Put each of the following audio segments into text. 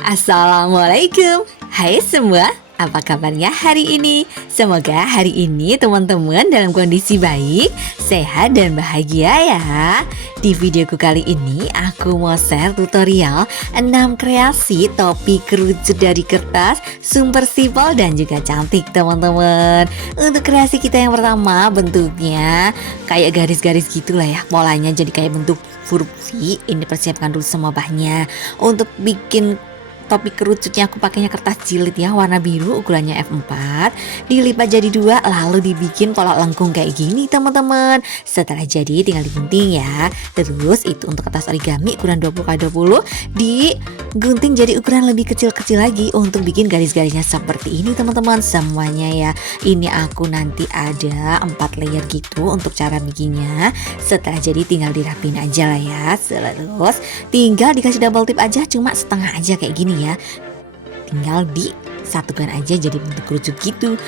Assalamualaikum. Hai semua, apa kabarnya hari ini? Semoga hari ini teman-teman dalam kondisi baik, sehat dan bahagia ya. Di videoku kali ini aku mau share tutorial 6 kreasi topi kerucut dari kertas super simpel dan juga cantik teman-teman. Untuk kreasi kita yang pertama bentuknya kayak garis-garis gitulah ya, polanya jadi kayak bentuk huruf V. Ini persiapkan dulu semua bahannya. Untuk bikin topi kerucutnya aku pakainya kertas jilid ya, warna biru, ukurannya F4, dilipat jadi 2 lalu dibikin pola lengkung kayak gini teman-teman. Setelah jadi tinggal digunting ya. Terus itu untuk kertas origami ukuran 20x20 digunting jadi ukuran lebih kecil-kecil lagi untuk bikin garis-garisnya seperti ini teman-teman semuanya ya. Ini aku nanti ada 4 layer gitu untuk cara bikinnya. Setelah jadi tinggal dirapin aja lah ya. Terus tinggal dikasih double tip aja, cuma setengah aja kayak gini ya, tinggal disatukan aja jadi bentuk kerucut gitu.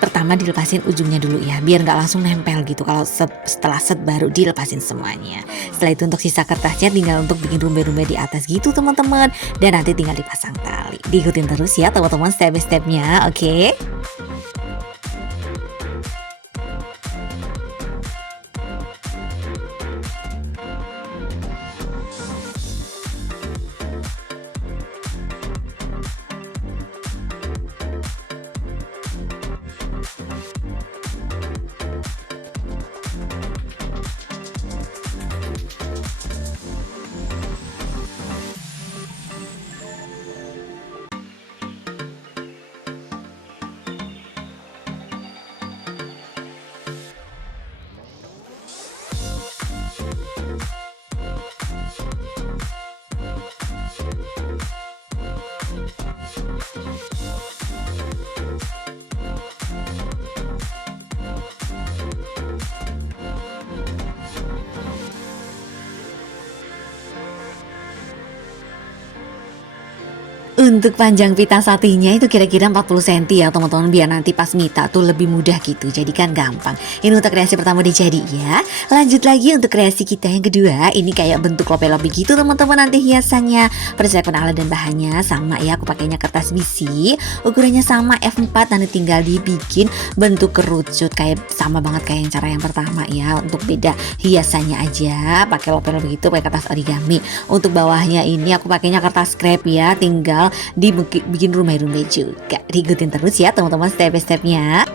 Pertama dilepasin ujungnya dulu ya, biar nggak langsung nempel gitu. Kalau setelah set baru dilepasin semuanya. Setelah itu untuk sisa kertasnya tinggal untuk bikin rumbai-rumbai di atas gitu teman-teman, dan nanti tinggal dipasang tali. Diikutin terus ya teman-teman step by stepnya, oke? Untuk panjang pita satinya itu kira-kira 40 cm ya teman-teman, biar nanti pas mita tuh lebih mudah gitu, jadi kan gampang. Ini untuk kreasi pertama udah jadi ya. Lanjut lagi untuk kreasi kita yang kedua, ini kayak bentuk lope-lope gitu teman-teman nanti hiasannya. Persiapan alat dan bahannya sama ya, aku pakainya kertas bisi, ukurannya sama F4, nanti tinggal dibikin bentuk kerucut kayak sama banget kayak yang cara yang pertama ya. Untuk beda hiasannya aja, pakai lope-lope gitu, pakai kertas origami. Untuk bawahnya ini aku pakainya kertas scrap ya, tinggal dibikin rumbai-rumbai juga. Diikutin terus ya teman-teman step by stepnya.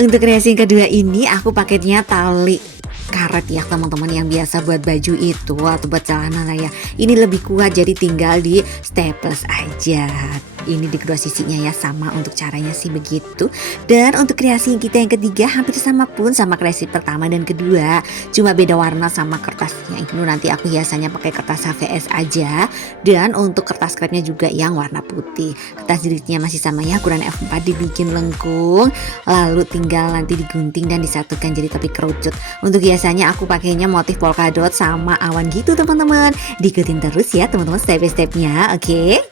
Untuk kreasi yang kedua ini aku paketnya tali karet ya teman-teman, yang biasa buat baju itu atau buat celana lah ya. Ini lebih kuat jadi tinggal di staples aja. Ini di kedua sisinya ya, sama untuk caranya sih begitu. Dan untuk kreasi kita yang ketiga hampir sama pun sama kreasi pertama dan kedua, cuma beda warna sama kertasnya. Ini nanti aku hiasannya pakai kertas HVS aja, dan untuk kertas scrapnya juga yang warna putih. Kertas jilidnya masih sama ya, ukuran F4, dibikin lengkung, lalu tinggal nanti digunting dan disatukan jadi topi kerucut. Untuk hiasannya aku pakainya motif polkadot sama awan gitu teman-teman. Diikutin terus ya teman-teman step by stepnya, oke?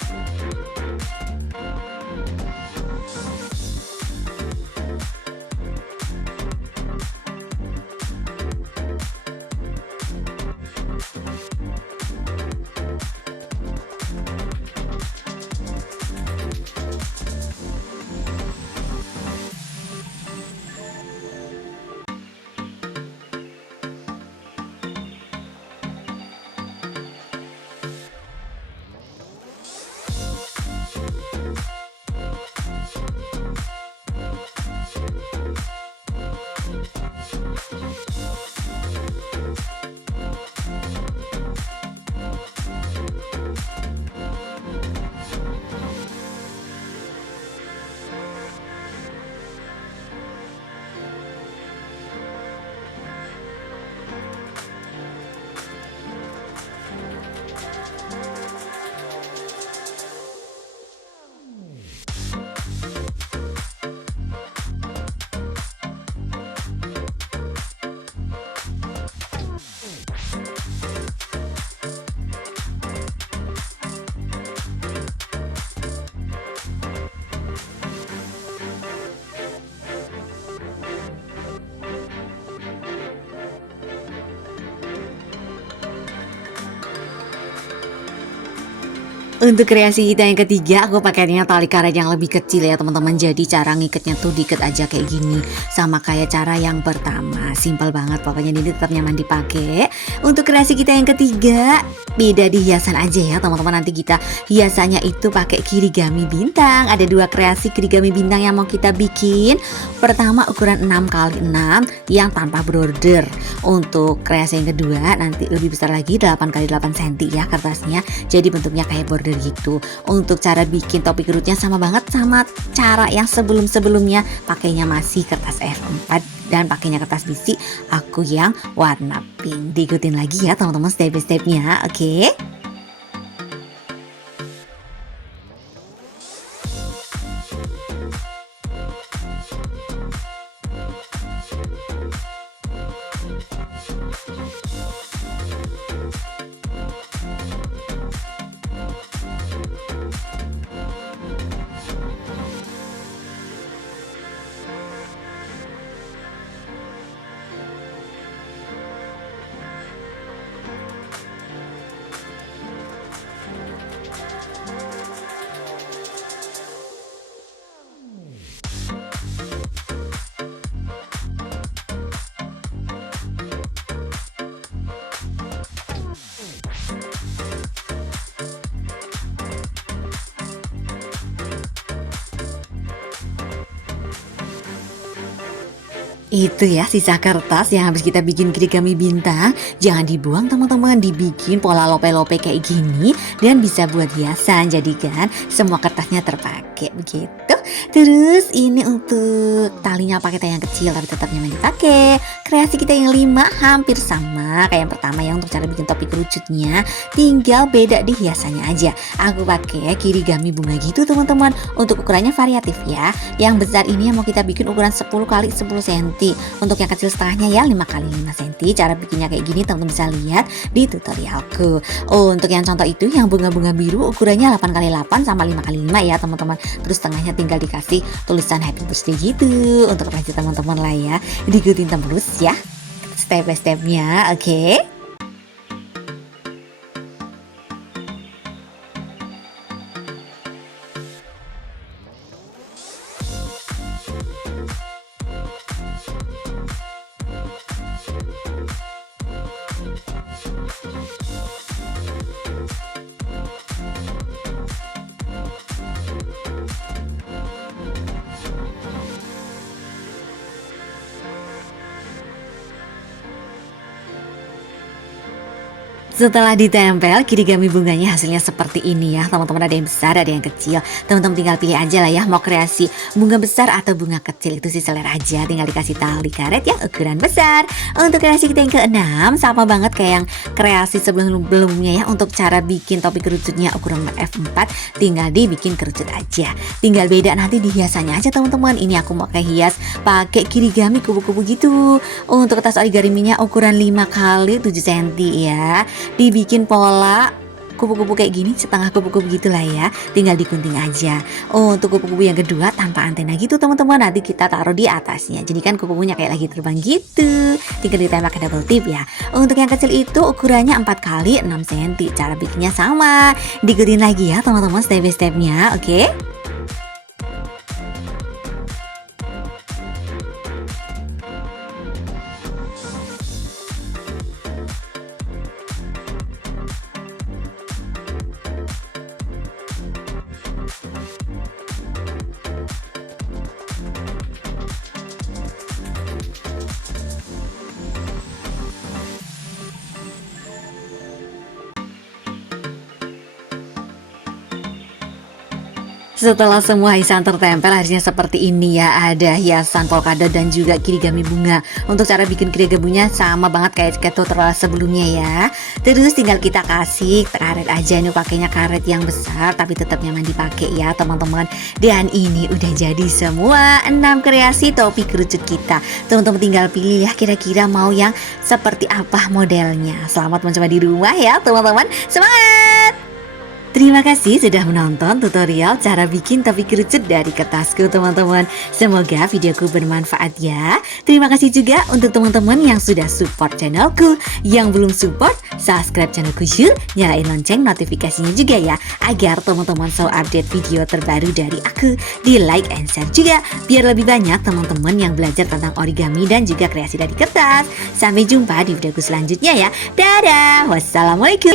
Untuk kreasi kita yang ketiga, aku pakainya tali karet yang lebih kecil ya teman-teman. Jadi cara ngikatnya tuh diikat aja kayak gini, sama kayak cara yang pertama. Simpel banget pokoknya, ini tetap nyaman dipakai. Untuk kreasi kita yang ketiga, beda di hiasan aja ya teman-teman. Nanti kita hiasannya itu pakai kirigami bintang. Ada dua kreasi kirigami bintang yang mau kita bikin. Pertama ukuran 6x6 yang tanpa border. Untuk kreasi yang kedua nanti lebih besar lagi, 8x8 cm ya kertasnya. Jadi bentuknya kayak border gitu. Untuk cara bikin topi kerutnya sama banget sama cara yang sebelum-sebelumnya, pakainya masih kertas F4 dan pakainya kertas besi. Aku yang warna pink. Diikutin lagi ya teman-teman step by stepnya, oke? Itu ya sisa kertas yang habis kita bikin kirigami bintang. Jangan dibuang teman-teman, dibikin pola lope-lope kayak gini dan bisa buat hiasan. Jadikan semua kertasnya terpakai begitu. Terus ini untuk talinya pakai tali yang kecil tapi tetap nyaman dipakai. Kreasi kita yang 5 hampir sama kayak yang pertama ya. Untuk cara bikin topi kerucutnya tinggal beda di hiasannya aja. Aku pakai kirigami bunga gitu teman-teman. Untuk ukurannya variatif ya. Yang besar ini yang mau kita bikin ukuran 10x10 cm. Untuk yang kecil setengahnya ya 5x5 cm. Cara bikinnya kayak gini teman-teman bisa lihat di tutorialku. Untuk yang contoh itu yang bunga-bunga biru ukurannya 8x8 sama 5x5 ya teman-teman. Terus tengahnya tinggal dikasih tulisan happy birthday gitu. Untuk rajin teman-teman lah ya. Diikutin terus ya step by stepnya, oke? Setelah ditempel, kirigami bunganya hasilnya seperti ini ya teman-teman. Ada yang besar, ada yang kecil. Teman-teman tinggal pilih aja lah ya mau kreasi bunga besar atau bunga kecil, itu sih selera aja. Tinggal dikasih tali karet yang ukuran besar. Untuk kreasi kita yang ke-6 sama banget kayak yang kreasi sebelum-sebelumnya ya. Untuk cara bikin topi kerucutnya ukuran F4 tinggal dibikin kerucut aja. Tinggal beda nanti di hiasannya aja teman-teman. Ini aku mau hias pakai kirigami kubu-kubu gitu. Untuk kertas origaminya ukuran 5x7 cm ya. Dibikin pola kupu-kupu kayak gini, setengah kupu-kupu gitulah ya. Tinggal digunting aja. Untuk kupu-kupu yang kedua tanpa antena gitu teman-teman, nanti kita taruh di atasnya. Jadi kan kupu-kupunya kayak lagi terbang gitu. Tinggal ditembak ke double tip ya. Untuk yang kecil itu ukurannya 4x6 cm. Cara bikinnya sama. Diikutin lagi ya teman-teman step by stepnya, oke? Setelah semua hiasan tertempel harusnya seperti ini ya. Ada hiasan polkadot dan juga kirigami bunga. Untuk cara bikin kirigaminya sama banget kayak tutorial sebelumnya ya. Terus tinggal kita kasih karet aja. Ini pakainya karet yang besar tapi tetap nyaman dipakai ya teman-teman. Dan ini udah jadi semua 6 kreasi topi kerucut kita. Teman-teman tinggal pilih ya kira-kira mau yang seperti apa modelnya. Selamat mencoba di rumah ya teman-teman. Semangat! Terima kasih sudah menonton tutorial cara bikin topi kerucut dari kertasku teman-teman. Semoga videoku bermanfaat ya. Terima kasih juga untuk teman-teman yang sudah support channelku. Yang belum support, subscribe channelku yuk. Nyalain lonceng notifikasinya juga ya, agar teman-teman selalu update video terbaru dari aku. Di like and share juga, biar lebih banyak teman-teman yang belajar tentang origami dan juga kreasi dari kertas. Sampai jumpa di videoku selanjutnya ya. Dadah, wassalamualaikum.